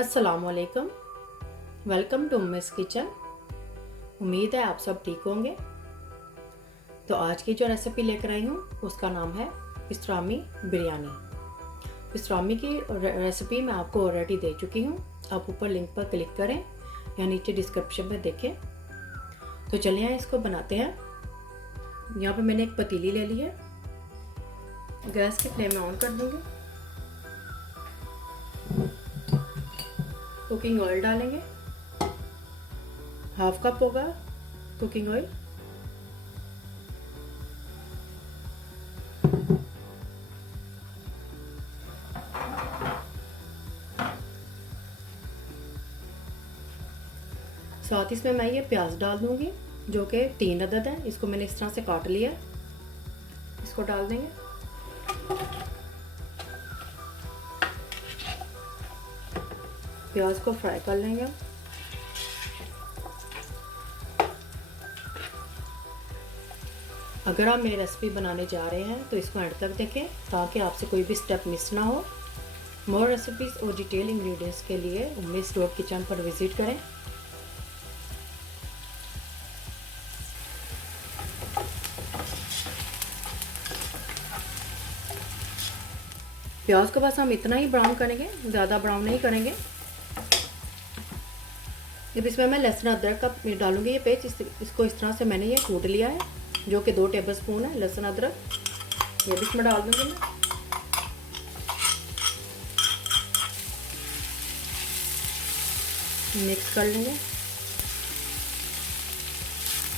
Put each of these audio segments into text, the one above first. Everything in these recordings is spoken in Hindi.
अस्सलामुअलैकुम। Welcome to miss kitchen. उम्मीद है आप सब ठीक होंगे। तो आज की जो रेसिपी लेकर आई हूँ उसका नाम है पिस्ट्रामी बिरयानी। पिस्ट्रामी की रेसिपी मैं आपको ऑलरेडी दे चुकी हूँ। आप ऊपर लिंक पर क्लिक करें या नीचे डिस्क्रिप्शन में देखें। तो चलिए इसको बनाते हैं। यहाँ पे मैंने एक पतीली ले ली है। गैस की फ्लेम ऑन कर दूँगी। कुकिंग ऑयल डालेंगे, हाफ कप होगा कुकिंग ऑयल। साथ ही इसमें मैं ये प्याज डाल दूंगी जो कि 3 अदद है। इसको मैंने इस तरह से काट लिया। इसको डाल देंगे। प्याज को फ्राई कर लेंगे। अगर आप मेरी रेसिपी बनाने जा रहे हैं तो इसको एंड तक देखें ताकि आपसे कोई भी स्टेप मिस ना हो। मोर रेसिपीज़ और डिटेल इंग्रेडिएंट्स के लिए उम्मीद स्टोर किचन पर विजिट करें। प्याज को बस हम इतना ही ब्राउन करेंगे, ज़्यादा ब्राउन नहीं करेंगे। जब इसमें मैं लहसुन अदरक का डालूंगी ये पेस्ट, इसको इस तरह से मैंने ये कूट लिया है जो कि 2 टेबलस्पून है लहसुन अदरक। ये भी इसमें डाल दूंगी मैं। मिक्स कर लेंगे।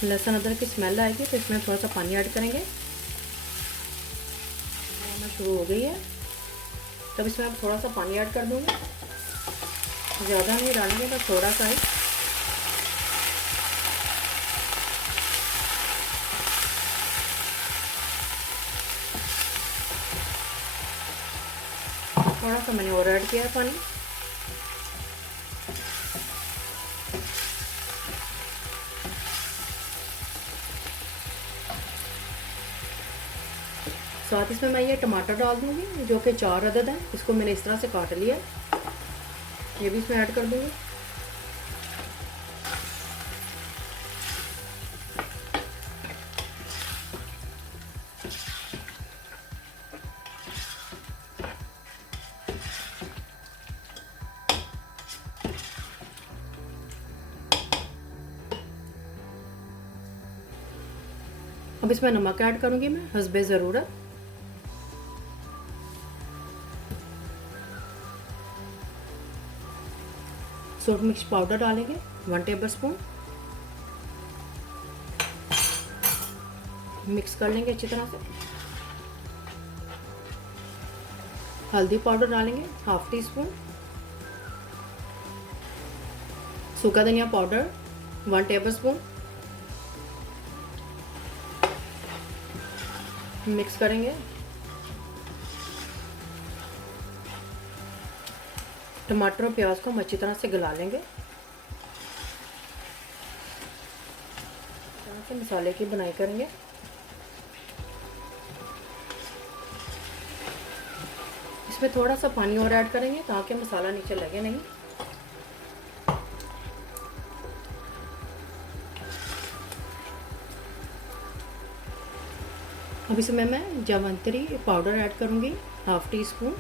लहसुन अदरक की स्मेल आएगी तो इसमें थोड़ा सा पानी ऐड करेंगे। शुरू हो गई है तब इसमें आप थोड़ा सा पानी ऐड कर दूंगी। ज़्यादा नहीं डालेंगे, बस थोड़ा सा ही। थोड़ा सा मैंने और ऐड किया है पानी। साथ इसमें मैं ये टमाटर डाल दूंगी जो कि 4 अदद है। इसको मैंने इस तरह से काट लिया। ये भी इसमें ऐड कर दूंगी। अब इसमें नमक ऐड करूंगी मैं हस्बे ज़रूरत। सोट मिक्स पाउडर डालेंगे 1 टेबलस्पून। मिक्स कर लेंगे अच्छी तरह से। हल्दी पाउडर डालेंगे हाफ टी स्पून। सूखा धनिया पाउडर 1 टेबलस्पून। मिक्स करेंगे। टमाटर और प्याज को हम अच्छी तरह से गला लेंगे। से मसाले की बुनाई करेंगे। इसमें थोड़ा सा पानी और ऐड करेंगे ताकि मसाला नीचे लगे नहीं। अब इसमें मैं जावित्री पाउडर ऐड करूंगी हाफ टी स्पून।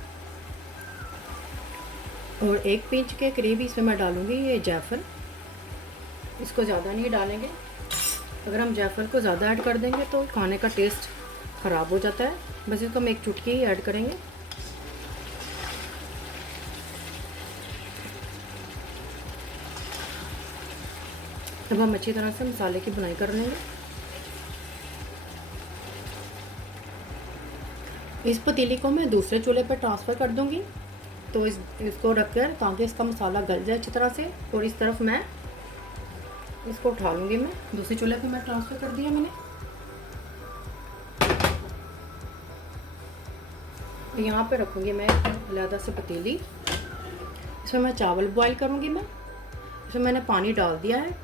और 1 पिंच के करीब इसमें मैं डालूंगी ये जायफल। इसको ज़्यादा नहीं डालेंगे। अगर हम जायफल को ज़्यादा ऐड कर देंगे तो खाने का टेस्ट ख़राब हो जाता है। बस इसको हम 1 चुटकी ही ऐड करेंगे। अब हम अच्छी तरह से मसाले की बुनाई कर लेंगे। इस पतीली को मैं दूसरे चूल्हे पर ट्रांसफ़र कर दूंगी। तो इसको रखकर ताकि इसका मसाला गल जाए अच्छी तरह से। और इस तरफ मैं इसको उठा लूँगी। मैं दूसरे चूल्हे पे मैं ट्रांसफ़र कर दिया मैंने। यहाँ पे रखूँगी मैं अलग से पतीली। इसमें मैं चावल बॉईल करूँगी। मैं इसमें मैंने पानी डाल दिया है।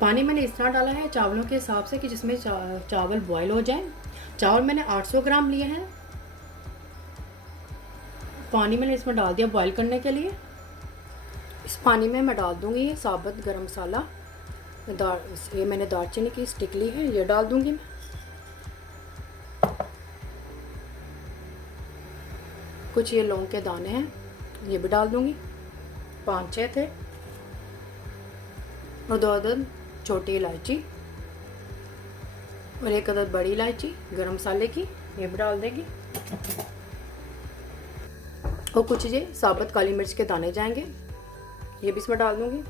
पानी मैंने इस तरह डाला है चावलों के हिसाब से कि जिसमें चावल बॉईल हो जाए। चावल मैंने 800 ग्राम लिए हैं पानी मैंने इसमें डाल दिया बॉईल करने के लिए। इस पानी में मैं डाल दूँगी ये साबुत गरम मसाला, ये मैंने दालचीनी की स्टिक ली है, ये डाल दूँगी मैं। कुछ ये लौंग के दाने हैं, ये भी डाल दूँगी, 5-6 थे। और 2 अदद छोटी इलायची और 1 अदद बड़ी इलायची गरम मसाले की, ये भी डाल देंगी। और कुछ ये साबुत काली मिर्च के दाने जाएंगे, ये भी इसमें डाल दूँगी।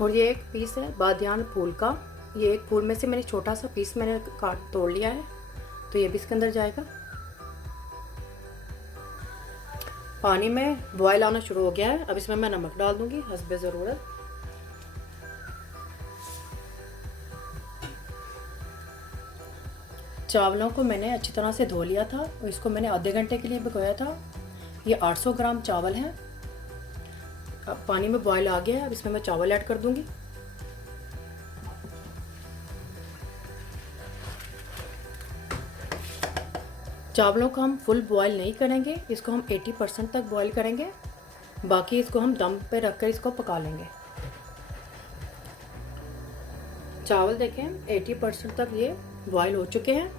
और ये एक पीस है बादियान फूल का, ये एक फूल में से मैंने छोटा सा पीस मैंने काट तोड़ लिया है, तो ये भी इसके अंदर जाएगा। पानी में बॉयल आना शुरू हो गया है, अब इसमें मैं नमक डाल दूंगी हस्बे ज़रूरत। चावलों को मैंने अच्छी तरह से धो लिया था और इसको मैंने आधे घंटे के लिए भिगोया था। ये 800 ग्राम चावल हैं। अब पानी में बॉयल आ गया है, अब इसमें मैं चावल ऐड कर दूंगी। चावलों को हम फुल बॉयल नहीं करेंगे, इसको हम 80% तक बॉयल करेंगे, बाकी इसको हम दम पे रखकर इसको पका लेंगे। चावल देखें 80% तक ये बॉयल हो चुके हैं।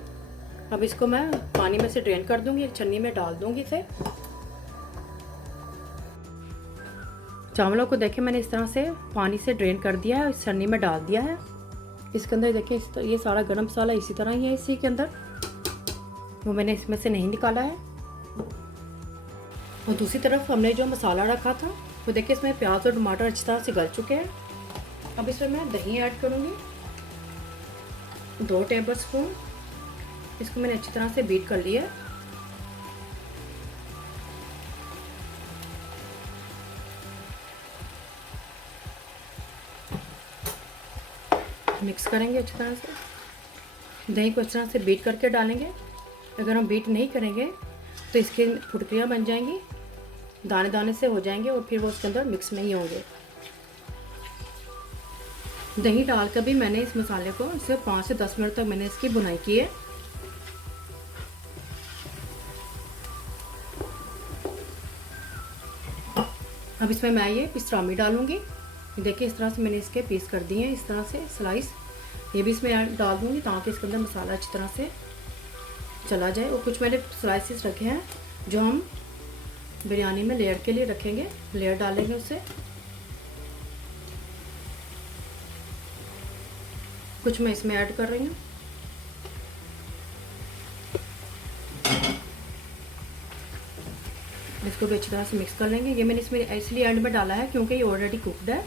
अब इसको मैं पानी में से ड्रेन कर दूंगी, एक छन्नी में डाल दूंगी इसे। चावलों को देखें मैंने इस तरह से पानी से ड्रेन कर दिया है, इस छन्नी में डाल दिया है। इसके अंदर देखें ये सारा गरम मसाला इसी तरह ही है, इसी के अंदर, वो मैंने इसमें से नहीं निकाला है। और दूसरी तरफ हमने जो मसाला रखा था वो देखिए इसमें प्याज और टमाटर अच्छी तरह से गल चुके हैं। अब इसमें मैं दही ऐड करूँगी, 2 टेबल स्पून। इसको मैंने अच्छी तरह से बीट कर लिया है। मिक्स करेंगे अच्छी तरह से, दही को अच्छी तरह से बीट करके डालेंगे। अगर हम बीट नहीं करेंगे तो इसकी फुटकियाँ बन जाएंगी, दाने दाने से हो जाएंगे और फिर वो उसके अंदर मिक्स नहीं होंगे। दही डालकर भी मैंने इस मसाले को इसे 5 से 10 मिनट तक मैंने इसकी बुनाई की है। अब इसमें मैं ये पिस्तामी डालूंगी। देखिए इस तरह से मैंने इसके पीस कर दिए हैं, इस तरह से स्लाइस। ये भी इसमें डाल दूंगी ताकि इसके अंदर मसाला अच्छी तरह से चला जाए। और कुछ मैंने स्लाइसेस रखे हैं जो हम बिरयानी में लेयर के लिए रखेंगे, लेयर डालेंगे उससे। कुछ मैं इसमें ऐड कर रही हूँ। इसको भी अच्छी तरह से मिक्स कर लेंगे। ये मैंने इसमें इसलिए एंड में डाला है क्योंकि ये ऑलरेडी कुकड है,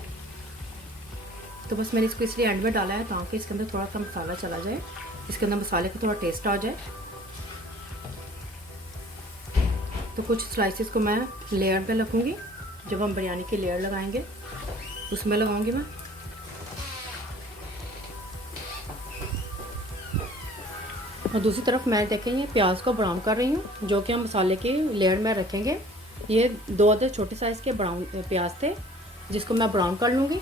तो बस मैंने इसको इसलिए एंड में डाला है ताकि इसके अंदर थोड़ा सा मसाला चला जाए, इसके अंदर मसाले का थोड़ा टेस्ट आ जाए। तो कुछ स्लाइसेस को मैं लेयर पे रखूँगी, जब हम बिरयानी की लेयर लगाएंगे उसमें लगाऊंगी मैं। और दूसरी तरफ मैं देखेंगे प्याज को ब्राउन कर रही हूँ, जो कि हम मसाले की लेयर में रखेंगे। ये 2 अदद छोटे साइज़ के ब्राउन प्याज थे, जिसको मैं ब्राउन कर लूँगी।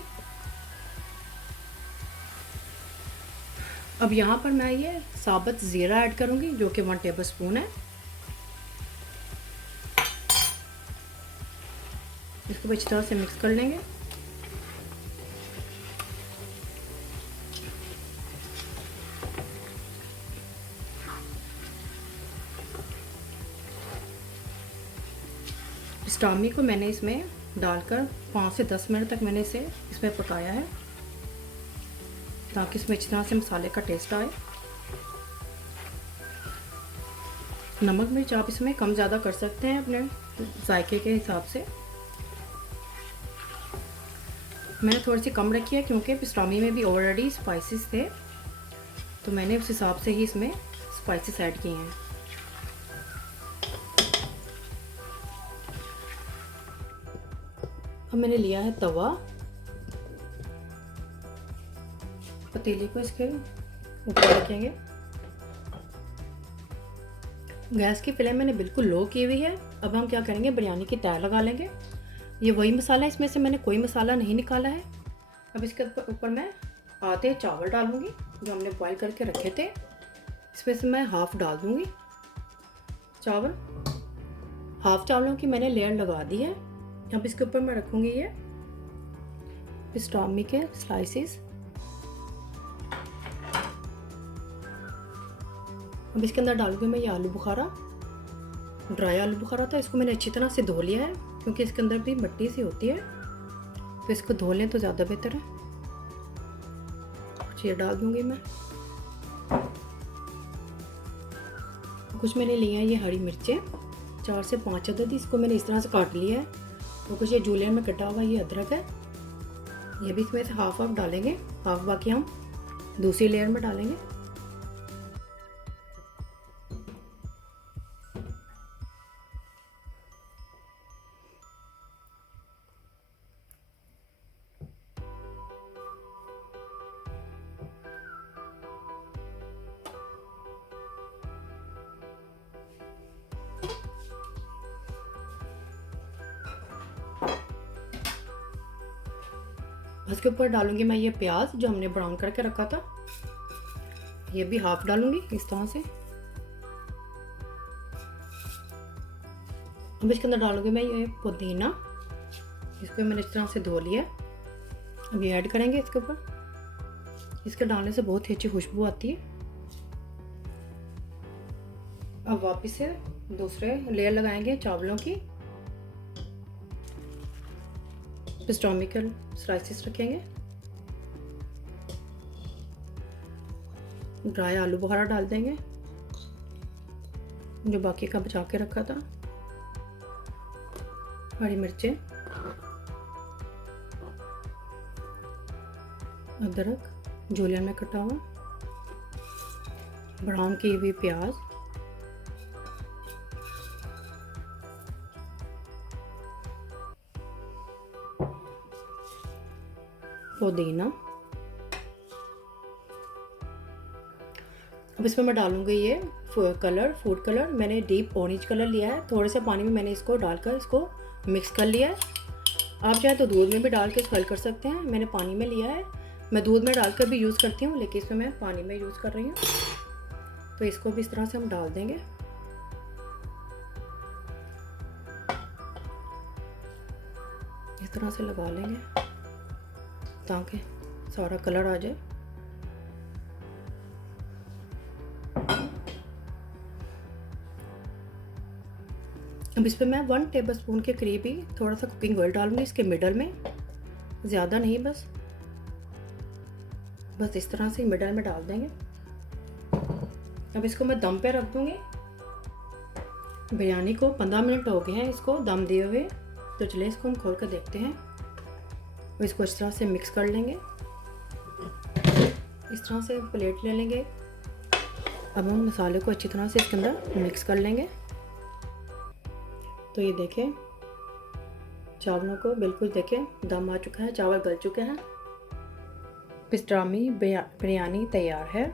अब यहाँ पर मैं ये साबुत ज़ीरा ऐड करूँगी, जो कि 1 टेबल स्पून है। इसको अच्छी तरह से मिक्स कर लेंगे। पिस्तामी को मैंने इसमें डालकर 5 से 10 मिनट तक मैंने इसे इसमें पकाया है, ताकि इसमें अच्छी तरह से मसाले का टेस्ट आए। नमक मिर्च आप इसमें कम ज़्यादा कर सकते हैं अपने जायके के हिसाब से। मैंने थोड़ी सी कम रखी है क्योंकि पिस्तामी में भी ऑलरेडी स्पाइसेस थे, तो मैंने उस हिसाब से ही इसमें स्पाइसेस ऐड किए हैं। अब मैंने लिया है तवा, पतीली को इसके ऊपर रखेंगे। गैस की फ्लेम मैंने बिल्कुल लो की हुई है। अब हम क्या करेंगे, बिरयानी की तय लगा लेंगे। ये वही मसाला है, इसमें से मैंने कोई मसाला नहीं निकाला है। अब इसके ऊपर मैं आधे चावल डालूंगी जो हमने बॉईल करके रखे थे। इसमें से मैं हाफ डाल दूंगी चावल, हाफ चावलों की मैंने लेयर लगा दी है। अब इसके ऊपर मैं रखूँगी ये पेस्ट्रामी के स्लाइसेस। अब इसके अंदर डालूंगी मैं ये आलू बुखारा, ड्राई आलू बुखारा था। इसको मैंने अच्छी तरह से धो लिया है क्योंकि इसके अंदर भी मिट्टी सी होती है, तो इसको धो लें तो ज़्यादा बेहतर है। कुछ ये डाल दूंगी मैं। कुछ मैंने लिए हैं ये हरी मिर्चें, 4 से 5 अदद। इसको मैंने इस तरह से काट लिया है। तो कुछ ये जूलियन में कटा हुआ ये अदरक है, ये भी इसमें से हाफ डालेंगे, हाफ बाकी हम दूसरी लेयर में डालेंगे। इसके ऊपर डालूंगी मैं ये प्याज जो हमने ब्राउन करके रखा था, ये भी हाफ डालूंगी इस तरह से। अब इसके अंदर डालूंगी मैं ये पुदीना, इसको मैंने इस तरह से धो लिया। अब ये ऐड करेंगे इसके ऊपर। इसके डालने से बहुत ही अच्छी खुशबू आती है। अब वापस से दूसरे लेयर लगाएंगे चावलों की। पेस्ट्रामी के स्लाइसेस रखेंगे, ड्राई आलू बुखारा डाल देंगे जो बाकी का बचा के रखा था, हरी मिर्चें, अदरक जूलियन में कटा हुआ, ब्राउन की हुई प्याज, पुदीना। अब इसमें मैं डालूंगी ये फूड कलर। मैंने डीप ऑरेंज कलर लिया है। थोड़े से पानी में मैंने इसको डालकर इसको मिक्स कर लिया है। आप चाहे तो दूध में भी डाल के इसको हल कर सकते हैं। मैंने पानी में लिया है। मैं दूध में डालकर भी यूज़ करती हूँ, लेकिन इसमें मैं पानी में यूज़ कर रही हूँ। तो इसको भी इस तरह से हम डाल देंगे। इस तरह से लगा लेंगे ताकि सारा कलर आ जाए। अब इस पर मैं 1 टेबलस्पून के करीब ही थोड़ा सा कुकिंग ऑयल डालूंगी इसके मिडल में, ज़्यादा नहीं, बस इस तरह से मिडल में डाल देंगे। अब इसको मैं दम पे रख दूंगी। बिरयानी को 15 मिनट हो गए हैं इसको दम दिए हुए, तो चलिए इसको हम खोल कर देखते हैं। इसको इस तरह से मिक्स कर लेंगे। इस तरह से प्लेट ले लेंगे। अब हम मसाले को अच्छी तरह से इसके अंदर मिक्स कर लेंगे। तो ये देखें चावलों को बिल्कुल देखें दम आ चुका है, चावल गल चुके हैं। पेस्ट्रामी बिरयानी तैयार है।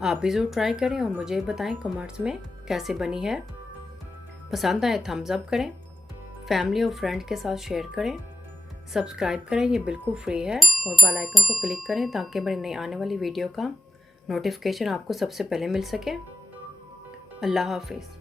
आप भी ज़रूर ट्राई करें और मुझे बताएं कमेंट्स में कैसे बनी है। पसंद आए थम्स अप करें, फैमिली और फ्रेंड के साथ शेयर करें, सब्सक्राइब करें, ये बिल्कुल फ्री है, और बेल आइकन को क्लिक करें ताकि मेरी नई आने वाली वीडियो का नोटिफिकेशन आपको सबसे पहले मिल सके। अल्लाह हाफिज़।